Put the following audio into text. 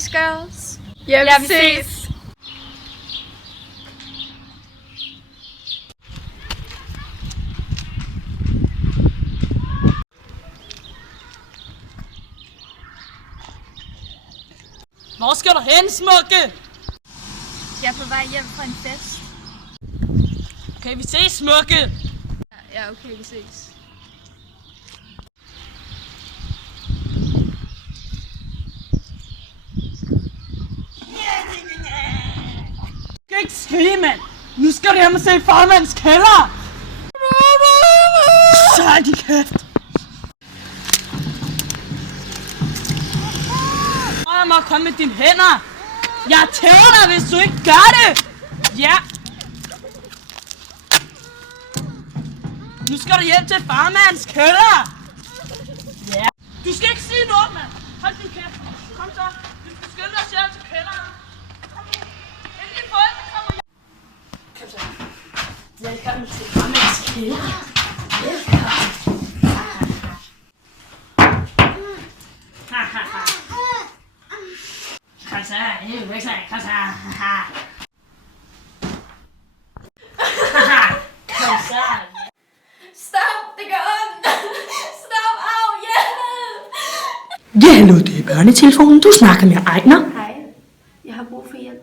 Spice Girls. Ja, vi ses. Hvor skal du hen, smukke? Jeg er på vej hjem fra en fest. Okay, vi ses, smukke. Ja, okay, vi ses. Du skal ikke skrige, mand. Nu skal du hjem og se farmands kælder. Så er de kæft. Jeg må komme med dine hænder. Jeg tæver dig, hvis du ikke gør det. Ja. Nu skal du hjem til farmands kælder. Ja. Du skal ikke sige noget, mand. Hold din kæft. Kom så. Du skal skynde dig hjem til kælderen. Kom nu. Inden dine forældre kommer hjem. Kom så. Velkommen til farmands kælder. Velkommen. Kom så. Kom så. Kom så. Stop, det gør ondt. Stop, au, hjælp. Ja, hallo, det er børnetelefonen. Du snakker med Ejner. Hej, jeg har brug for hjælp.